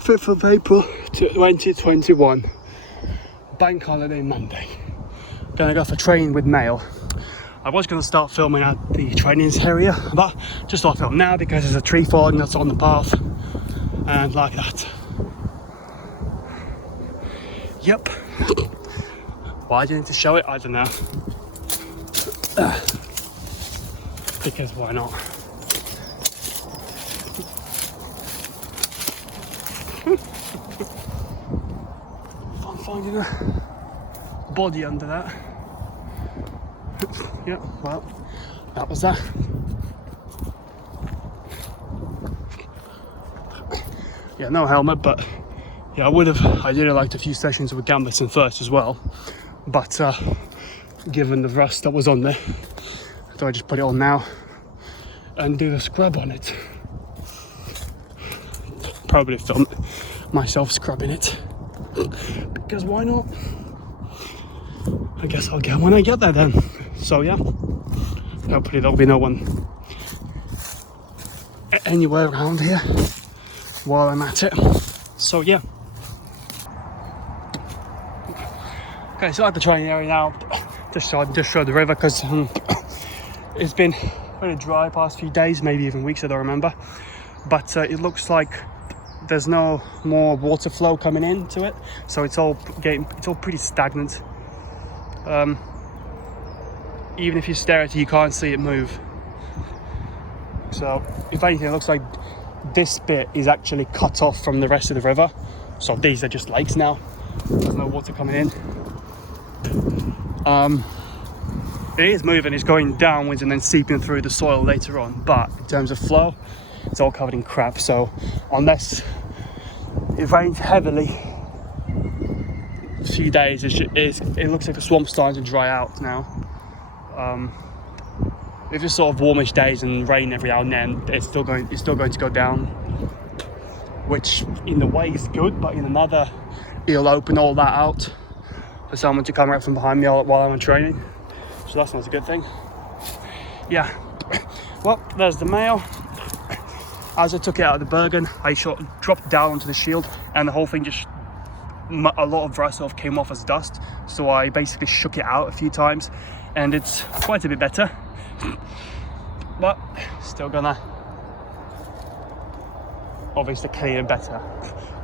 5th of April 2021, bank holiday Monday. Gonna go for training with Mail. I was gonna start filming at the training area, but just thought I'd film now because there's a tree falling that's on the path, and like that. Yep. Why do you need to show it? I don't know. Because why not? I'm finding a body under that. Yep, well, that was that. Yeah, no helmet, but yeah, I would have ideally liked a few sessions with Gambits and first as well. But given the rust that was on there, I thought I'd just put it on now and do the scrub on it. Probably film myself scrubbing it, because why not? I guess I'll get when I get there then. So yeah, hopefully there'll be no one anywhere around here while I'm at it. So yeah. Okay, so at the training area now, just show the river because it's been really dry past few days, maybe even weeks, I don't remember. But it looks like there's no more water flow coming into it, so it's all pretty stagnant. Even if you stare at it, you can't see it move. So if anything, it looks like this bit is actually cut off from the rest of the river. So these are just lakes now. There's no water coming in. It is moving, it's going downwards and then seeping through the soil later on, but in terms of flow, it's all covered in crap. So unless it rains heavily a few days, it looks like the swamp's starting to dry out now. If it's sort of warmish days and rain every now and then, it's still going to go down, which in a way is good, but in another, it'll open all that out for someone to come right from behind me while I'm in training. So that's not a good thing. Yeah. Well, there's the Mail. As I took it out of the Bergen, I dropped down onto the shield, and the whole thing just, a lot of dry stuff came off as dust. So I basically shook it out a few times, and it's quite a bit better. But still gonna obviously clean it better.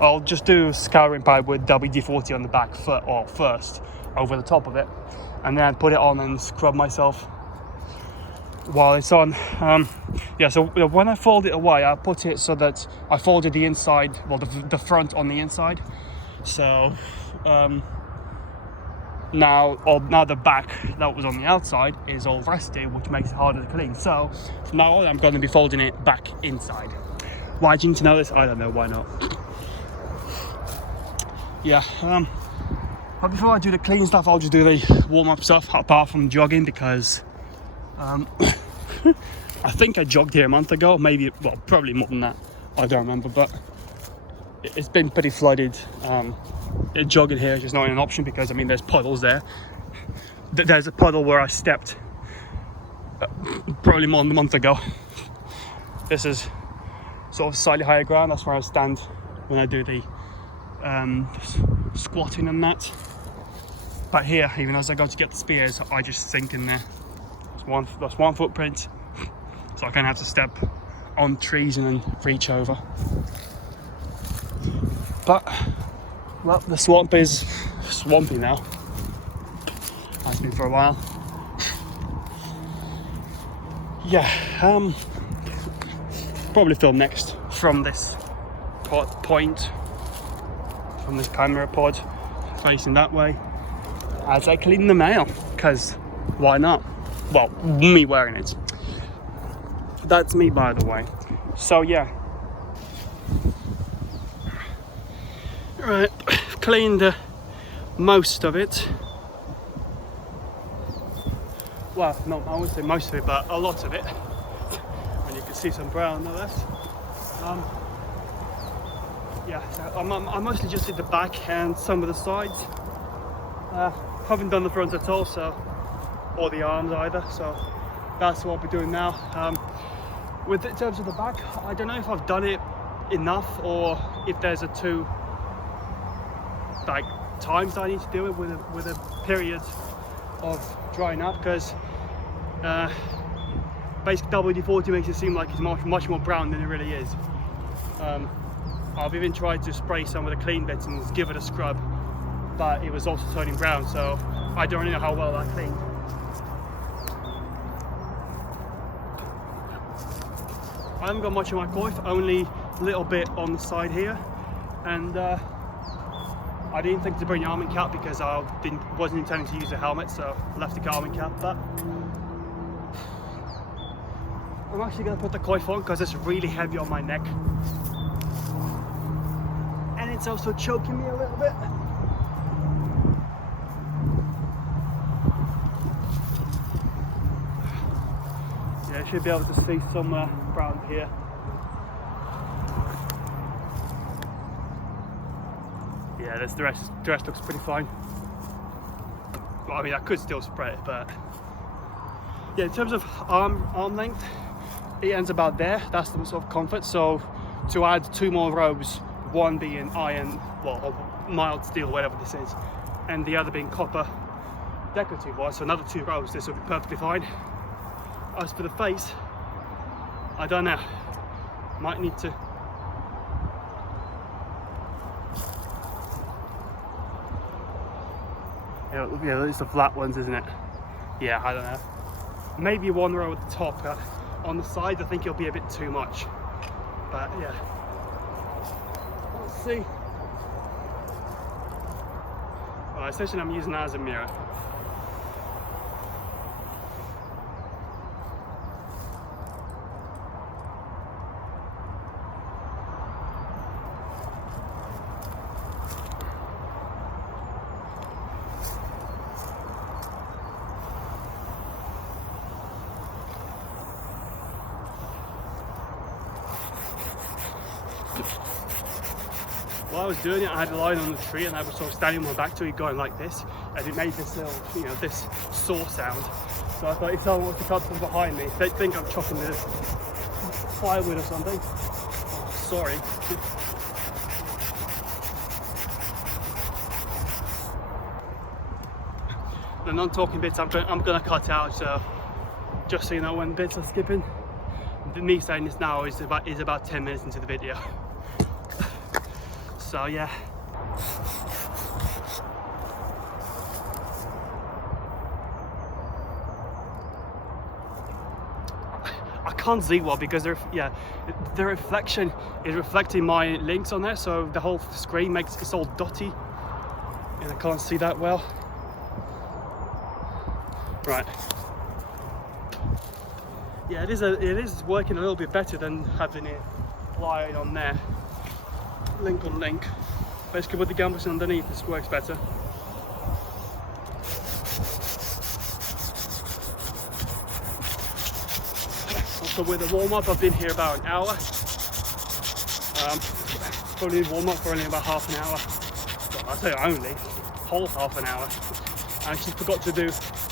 I'll just do scouring pipe with WD-40 on the back first over the top of it, and then put it on and scrub myself while it's on. Yeah, so when I fold it away, I put it so that I folded the inside, well, the front on the inside. So now the back that was on the outside is all rusty, which makes it harder to clean. So from now on, I'm going to be folding it back inside. Why do you need to know this? I don't know, why not? Yeah, but before I do the clean stuff, I'll just do the warm-up stuff apart from jogging, because I think I jogged here a month ago, maybe, well, probably more than that, I don't remember, but it's been pretty flooded. Jogging here is just not an option because, I mean, there's puddles there. There's a puddle where I stepped probably more than a month ago. This is sort of slightly higher ground, that's where I stand when I do the squatting and that. But here, even as I go to get the spears, I just sink in there. That's one footprint, so I kind of have to step on trees and then reach over. But well, the swamp is swampy now. Has been for a while. Yeah, probably film next from this point, from this camera pod, facing that way, as I clean the Mail, because why not? Well, me wearing it. That's me, by the way. So yeah. Right, cleaned most of it. Well, not I wouldn't say most of it, but a lot of it. And you can see some brown, no less. Yeah, so I mostly just did the back and some of the sides. Haven't done the front at all, or the arms either. So that's what I'll be doing now. In terms of the back, I don't know if I've done it enough, or if there's a two like times I need to do it with a period of drying up, because basic WD-40 makes it seem like it's much more brown than it really is. I've even tried to spray some of the clean bits and give it a scrub, but it was also turning brown, so I don't really know how well that cleaned. I haven't got much on my coif, only a little bit on the side here, and I didn't think to bring the arming cap because I wasn't intending to use the helmet, so I left the arming cap. But I'm actually going to put the coif on because it's really heavy on my neck, and it's also choking me a little bit. Yeah, I should be able to see somewhere around here. Yeah, the rest looks pretty fine. Well, I mean, I could still spray it, but yeah, in terms of arm length, it ends about there. That's the sort of comfort. So to add 2 more rows, one being iron, well, or mild steel, whatever this is, and the other being copper decorative one, so another 2 rows, this will be perfectly fine. As for the face, I don't know. Might need to. Yeah, it's the flat ones, isn't it? Yeah, I don't know. Maybe 1 row at the top. On the sides, I think it'll be a bit too much. But yeah, let's see. Well, essentially, I'm using that as a mirror. While I was doing it, I had a line on the tree, and I was sort of standing on my back to it, going like this, and it made this little, this saw sound. So I thought, if someone wants to cut from behind me, they think I'm chopping the firewood or something. Oh, sorry. The non-talking bits I'm gonna cut out, so just so you know when bits are skipping. Me saying this now is about 10 minutes into the video. So yeah. I can't see well because the reflection is reflecting my links on there, so the whole screen makes it's all dotty, and I can't see that well. Right. Yeah, it is working a little bit better than having it lied on there. Link on link. Basically with the gambus underneath, this works better. Also with the warm-up, I've been here about an hour. Probably warm up for only about half an hour. Well, I say only, whole half an hour. I actually forgot to do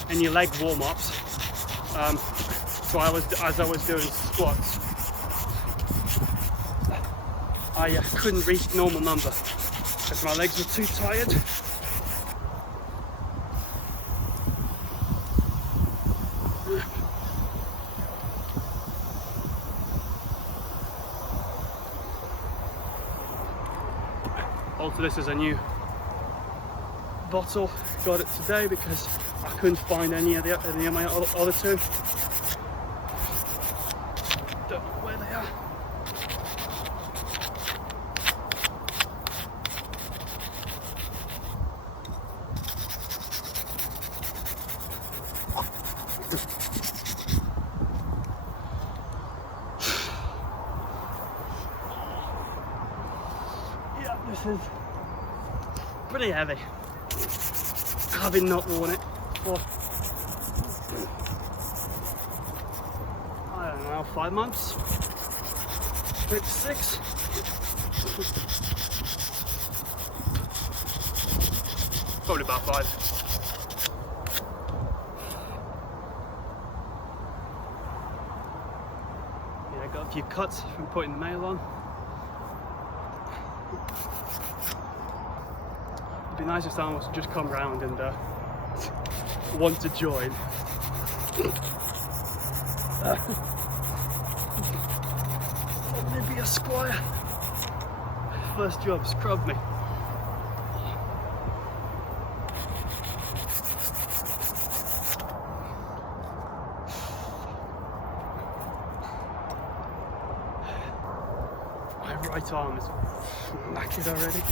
any leg warm-ups. So as I was doing squats, I couldn't reach the normal number because my legs were too tired. Also, this is a new bottle. Got it today because I couldn't find any of my other 2. Don't know where they are. Yeah, this is pretty heavy. Having not worn it for, I don't know, 5 months, maybe 6. Probably about 5. Yeah, I got a few cuts from putting the nail on. It'd be nice if someone was to just come round and want to join. Maybe a squire. First job, scrub me. My right arm is knackered already.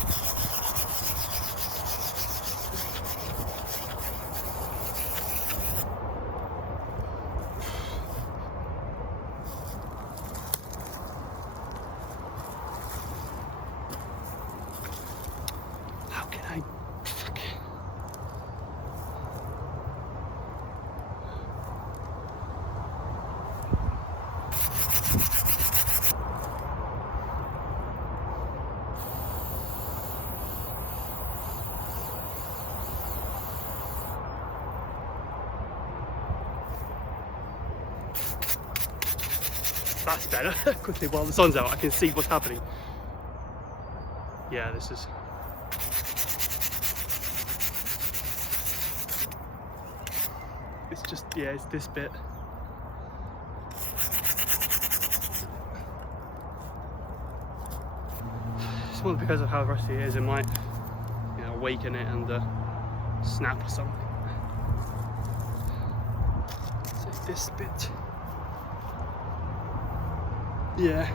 How can I fucking... That's better. Quickly, while the sun's out, I can see what's happening. Yeah, this is... It's just, yeah, it's this bit. Just wonder because of how rusty it is, it might, you know, awaken it and snap or something. So this bit. Yeah.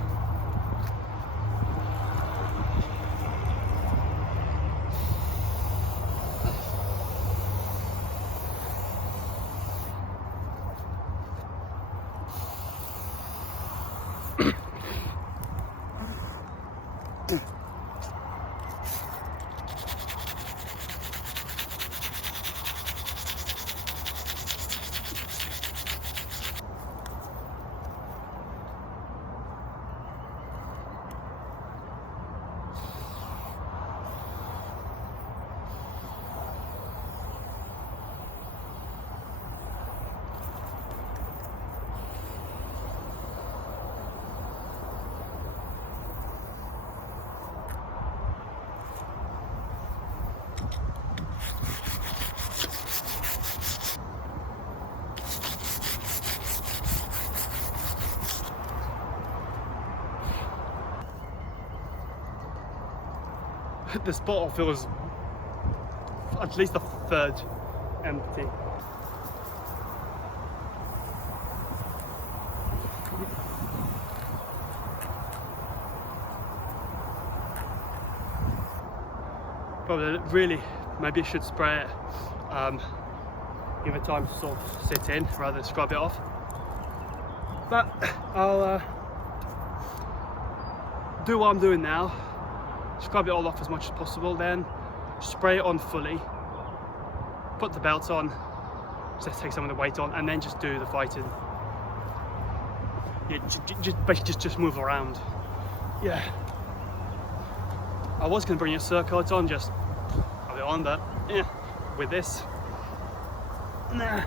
This bottle feels at least a third empty. Probably really, maybe I should spray it. Give it time to sort of sit in rather than scrub it off. But I'll do what I'm doing now. Scrub it all off as much as possible, then spray it on fully, put the belt on, just take some of the weight on, and then just do the fighting. Yeah, basically just move around. Yeah. I was going to bring a circuit on, just have it on, but yeah, with this, nah.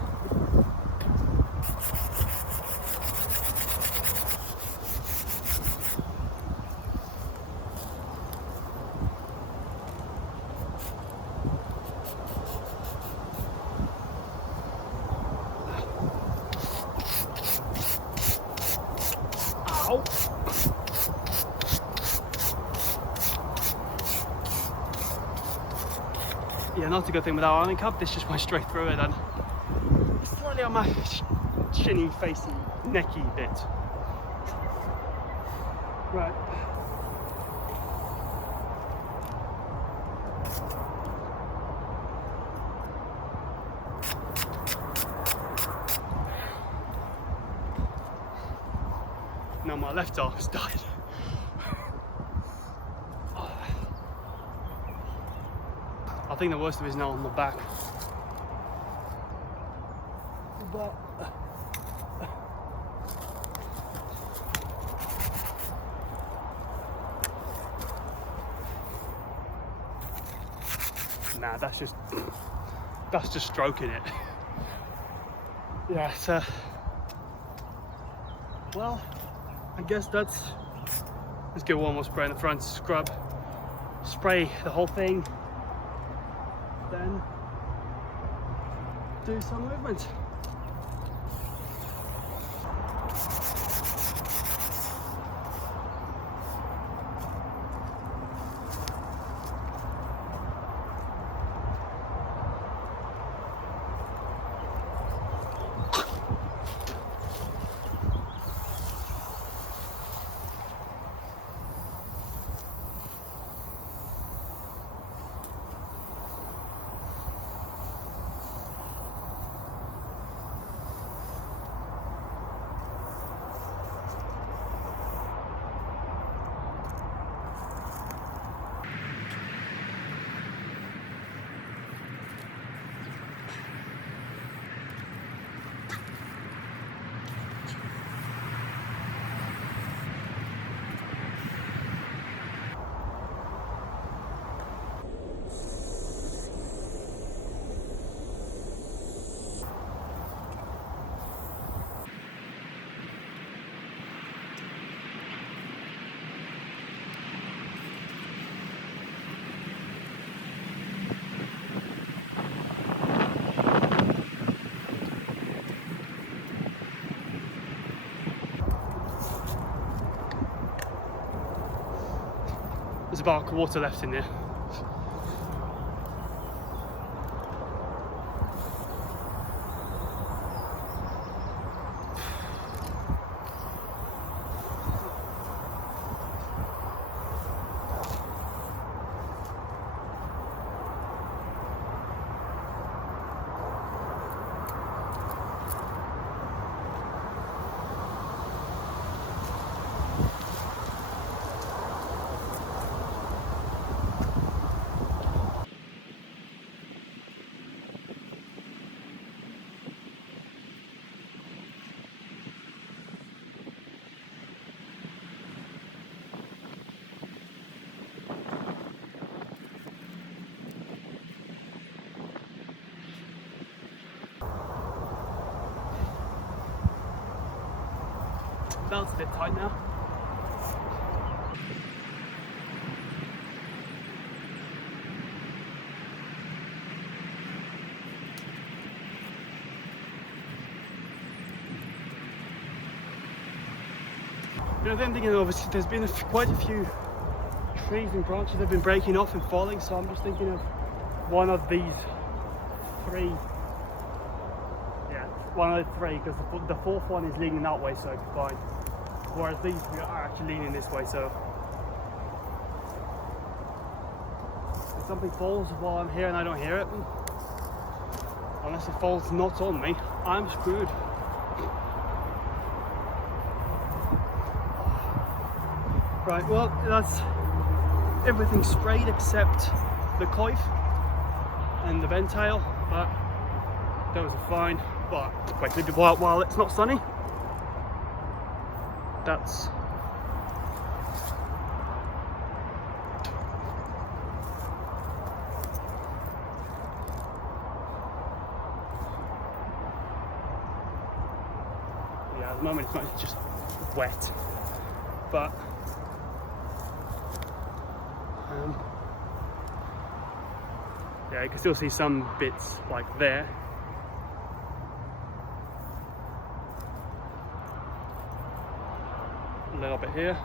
Ow. Yeah, not a good thing without arming cup. This just went straight through it and slightly on my shinny, facey, necky bit. Right. Now my left arm has died. I think the worst of it is now on the back. But nah, that's just stroking it. Yeah, so well, I guess let's give one more spray in the front, scrub, spray the whole thing, then do some movement. There's about a quarter left in there. Belt's a bit tight now. You know, then thinking obviously there's been quite a few trees and branches that have been breaking off and falling, so I'm just thinking of one of these three. Yeah, one of the three, because the fourth one is leaning that way, so it's fine. Whereas these three are actually leaning this way, so if something falls while I'm here and I don't hear it, unless it falls not on me, I'm screwed. Right, well, that's everything sprayed except the coif and the vent tail, but those are fine. But wait, maybe while it's not sunny, that's yeah, at the moment it's not, it's just wet, but yeah, you can still see some bits like there. A little bit here,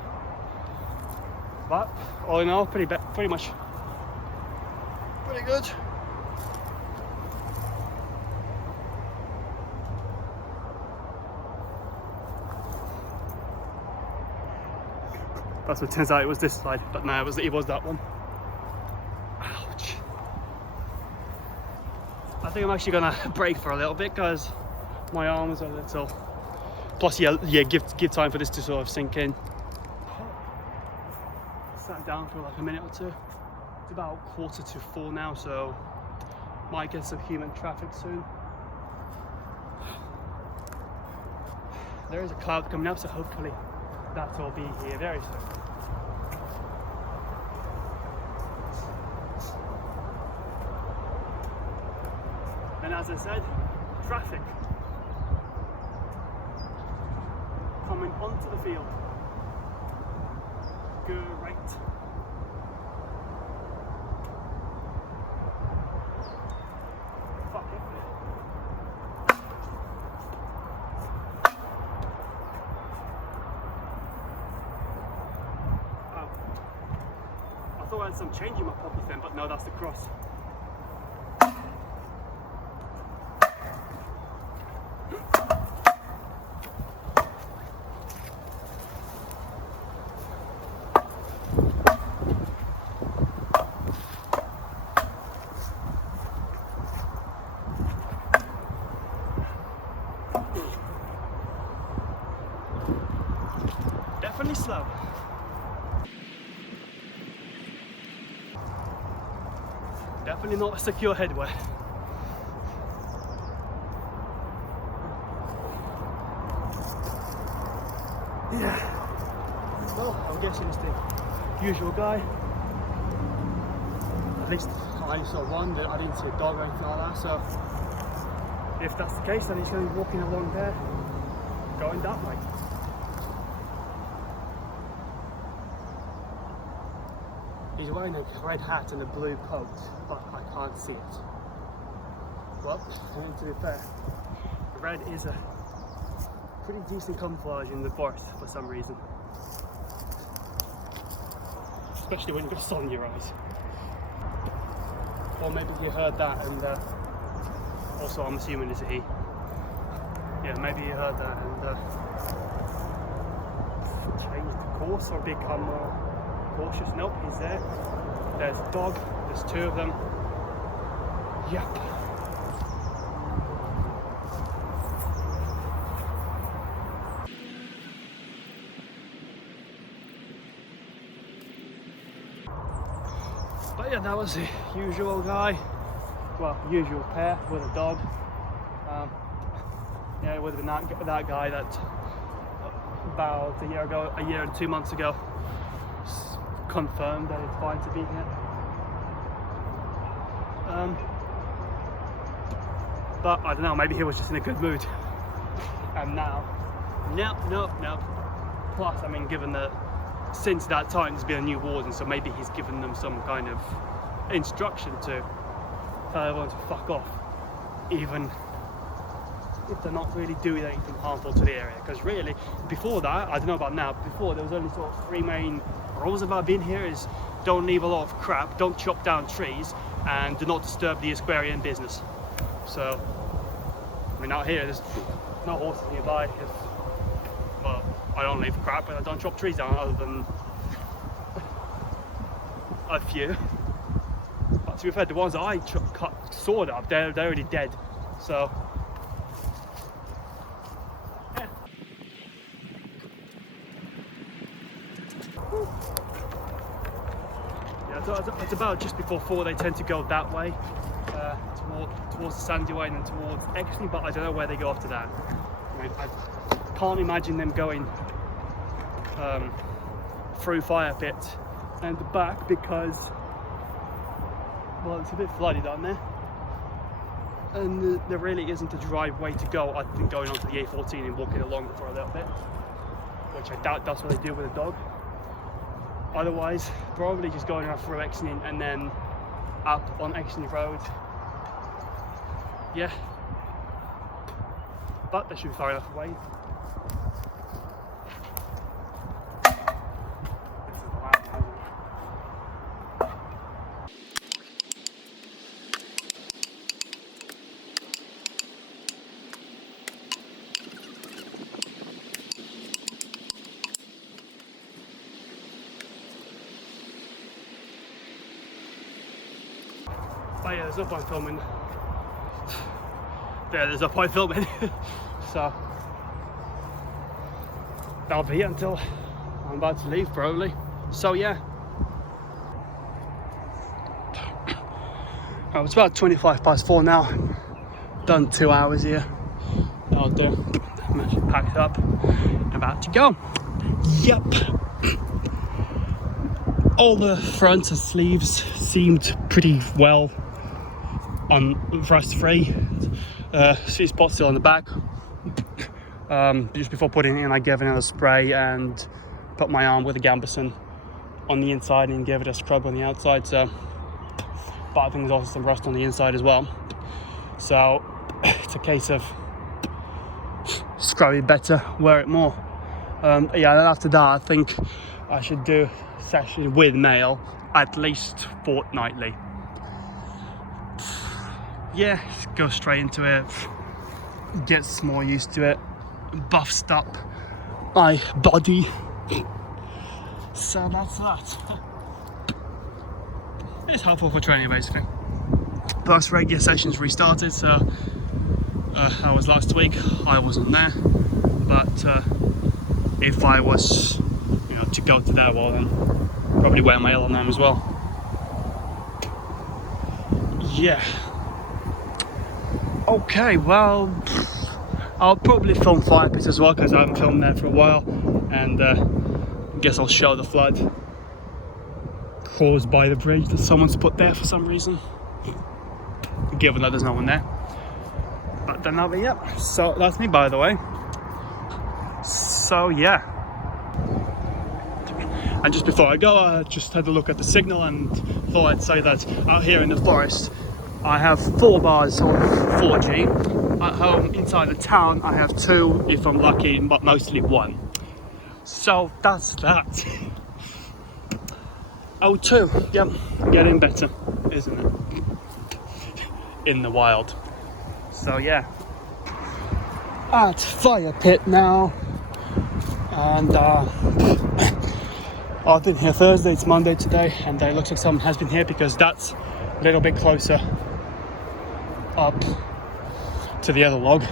but all in all, pretty much pretty good. That's what it turns out, it was this side, but no, it was that one. Ouch. I think I'm actually gonna break for a little bit because my arms are a little. Plus, yeah, give time for this to sort of sink in. Sat down for like a minute or two. It's about 3:45 now, so might get some human traffic soon. There is a cloud coming up, so hopefully that will be here very soon. And as I said, traffic coming onto the field. Great. thought I had some change in my pocket then, but no, that's the cross. Definitely slow. Definitely not a secure headway. Yeah. Well, I'm guessing it's the usual guy. At least I only saw one. I didn't see a dog or anything like that. So if that's the case, then he's going to be walking along there, going that way. He's wearing a red hat and a blue coat, but I can't see it. Well, to be fair, red is a pretty decent camouflage in the forest for some reason. Especially when you've got sun in your eyes. Or maybe he heard that and also I'm assuming it's a he. Yeah, maybe he heard that and changed course or become more cautious. Nope, he's there. There's a dog, there's two of them. Yep. But yeah, that was the usual guy. Well, usual pair with a dog. Yeah, it would have been that guy that about a year and 2 months ago confirmed that it's fine to be here. But I don't know, maybe he was just in a good mood. And now, nope. Plus, I mean, given that since that time there's been a new warden, so maybe he's given them some kind of instruction to tell everyone to fuck off, even if they're not really doing anything harmful to the area. Because really, before that, I don't know about now, but before there was only sort of three main rules about being here: is don't leave a lot of crap, don't chop down trees, and do not disturb the aquarium business. So, I mean, out here there's no horses nearby. Well, I don't leave crap, and I don't chop trees down, other than a few. But to be fair, the ones that I sawed up, they're already dead. So. It's about just before 4. They tend to go that way, towards the sandy way and then towards Exley, but I don't know where they go after that. I mean, I can't imagine them going through Fire Pit and back, because, well, it's a bit flooded down there, and there really isn't a dry way to go. I think going onto the A14 and walking along for a little bit, which I doubt that's what they do with a dog. Otherwise, probably just going around through Exley and then up on Exley Road. Yeah. But they should be far enough away. But yeah, there's no point filming. There's no point filming. So that'll be it until I'm about to leave, probably. So yeah. It's about 4:25 now. Done 2 hours here. That'll do. I'm actually packed up. About to go. Yep. All the fronts and sleeves seemed pretty well rust-free. Sweet spot still on the back. Just before putting it in, I gave it another spray and put my arm with a Gambeson on the inside and gave it a scrub on the outside. So, but I think there's also some rust on the inside as well. So it's a case of scrub it better, wear it more. Yeah, and after that, I think I should do session with male at least fortnightly. Yeah, go straight into it, gets more used to it, buffs up my body. So that's that. It's helpful for training basically. Plus regular sessions restarted, so I was last week, I wasn't there, but if I was, to go to there, well then probably wear mail on them as well. Yeah. Okay, well, I'll probably film fire pits as well because I haven't filmed there for a while, and guess I'll show the flood caused by the bridge that someone's put there for some reason, given that there's no one there. But then that'll be it. So that's me, by the way. So yeah. And just before I go, I just had a look at the signal and thought I'd say that out here in the forest I have 4 bars of 4G. At home inside the town I have 2 if I'm lucky, but mostly 1. So that's that. Oh, 2, yep, getting better, isn't it? In the wild. So yeah, at fire pit now, and I've been here Thursday, it's Monday today, and it looks like someone has been here because that's a little bit closer up to the other log.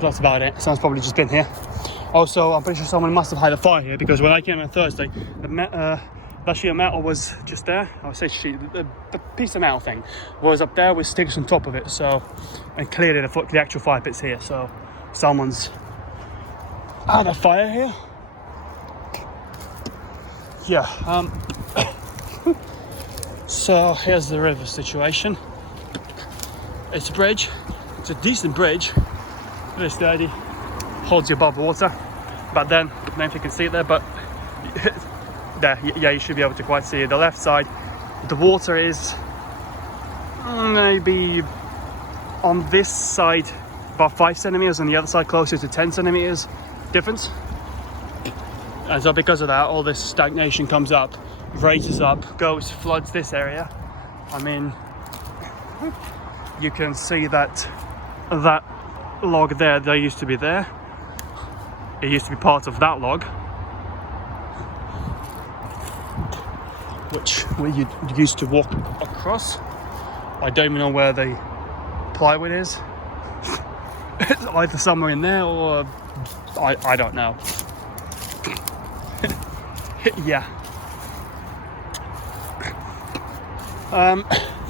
That's about it. Someone's probably just been here. Also, I'm pretty sure someone must have had a fire here because when I came in Thursday, that sheet of metal was just there. I would say the piece of metal thing was up there with sticks on top of it. So, and clearly the actual fire pit's here. So, someone's had a fire here. Yeah. So here's the river situation. It's a bridge. It's a decent bridge. Very sturdy. Holds you above the water. But then, I don't know if you can see it there, but there, yeah, you should be able to quite see it. The left side, the water is maybe on this side about 5 centimeters, on the other side closer to 10 centimeters difference. And so because of that, all this stagnation comes up, raises up, goes, floods this area. I mean, you can see that log there, they used to be there. It used to be part of that log, which we used to walk across. I don't even know where the plywood is. It's either somewhere in there or I don't know. Yeah.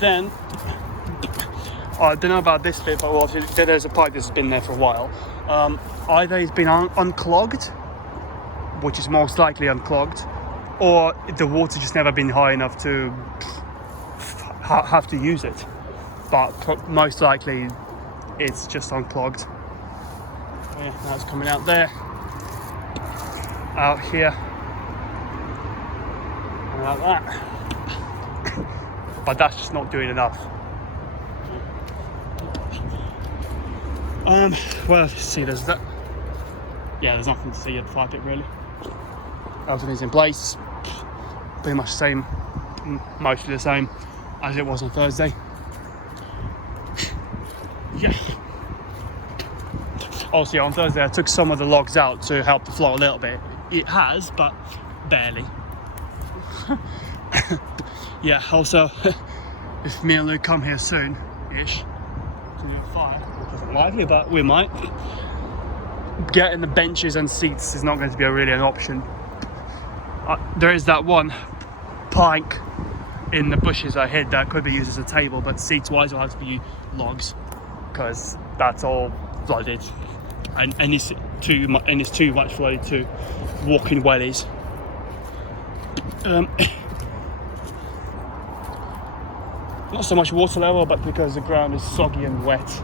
Then I don't know about this bit, but obviously there's a pipe that's been there for a while. Either it's been unclogged, which is most likely unclogged, or the water just never been high enough to have to use it. But most likely it's just unclogged. Yeah, that's coming out there, out here, and like that. But that's just not doing enough. Well, let's see, there's that. Yeah, there's nothing to see at the fire pit really. Everything's in place, pretty much the same, mostly the same as it was on Thursday. Yeah. Also, on Thursday I took some of the logs out to help the flow a little bit. It has, but barely. Yeah, also, if me and Luke come here soon-ish to do a fire, which isn't likely, but we might, getting the benches and seats is not going to be really an option. There is that one plank in the bushes I hid that could be used as a table, but seats-wise will have to be logs, because that's all flooded, and it's too much flooded to walk in wellies. Not so much water level, but because the ground is soggy and wet.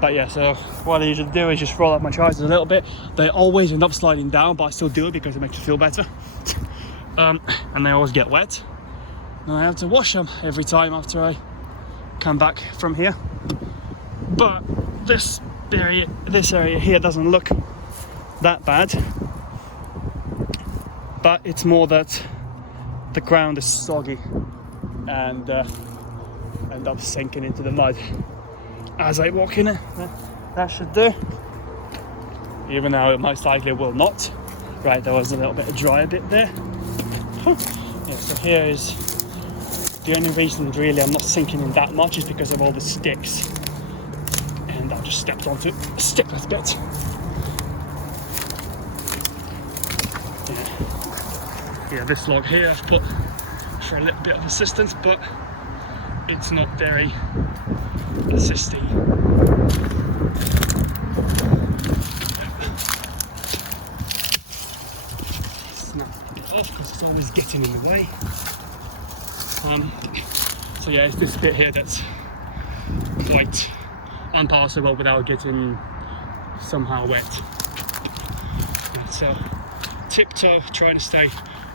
But yeah, so what I usually do is just roll up my trousers a little bit. They always end up sliding down, but I still do it because it makes me feel better. And they always get wet. And I have to wash them every time after I come back from here. But this area here doesn't look that bad. but it's more that the ground is soggy and end up sinking into the mud as I walk in it. That should do, even though it most likely will not. Right, there was a little bit of dry bit there. Yeah, so here is the only reason really I'm not sinking in that much is because of all the sticks, and I just stepped onto a stickless bit. Yeah, this log here I've put for a little bit of assistance, but it's not very assisting. Snap it off because it's always getting in the way. So yeah, it's this bit here that's quite unpassable without getting somehow wet. So tiptoe, trying to stay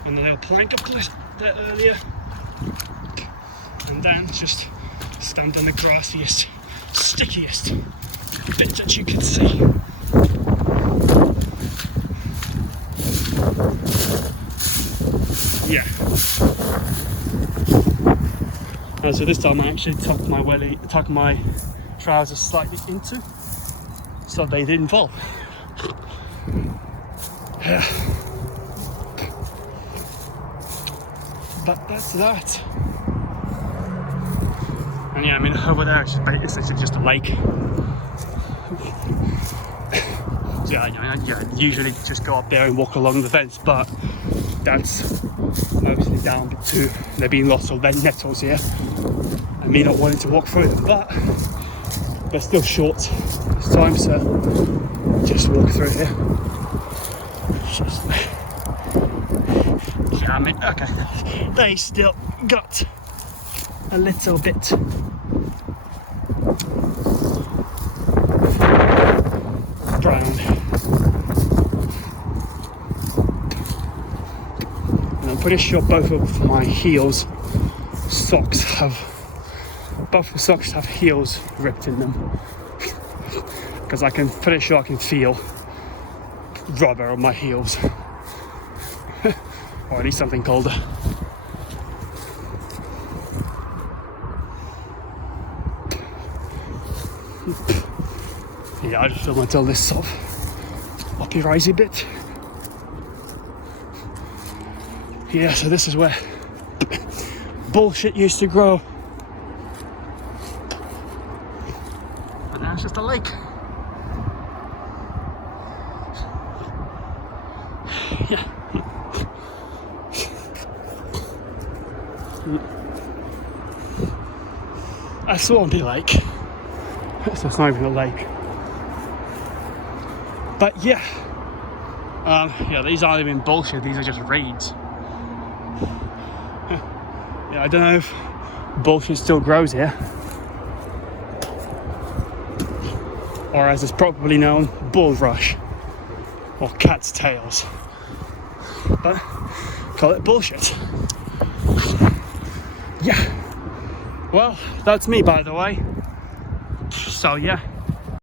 on the little plank I placed there earlier, and then just stand on the grassiest, stickiest bit that you can see. Yeah. So this time I actually tucked my trousers slightly into, so they didn't fall. Yeah. But that's that. And yeah, I mean, over there it's basically just a lake. So yeah, I usually just go up there and walk along the fence, but that's mostly down to there being lots of nettles here and me not wanting to walk through them, but they're still short this time, so just walk through here. Yeah, I mean, okay, they still got a little bit brown, and I'm pretty sure both of my socks have heels ripped in them, because pretty sure I can feel rubber on my heels. Or at least something colder. Yeah, I just feel until this sort of uppy risey bit. Yeah, so this is where bullshit used to grow. And now it's just a lake. Yeah. A swampy lake. So it's not even a lake. But yeah. Yeah, these aren't even bullshit, these are just reeds. Yeah, I don't know if bullshit still grows here. Or as it's probably known, bulrush. Or cat's tails. But call it bullshit. Yeah. Well, that's me, by the way. So yeah.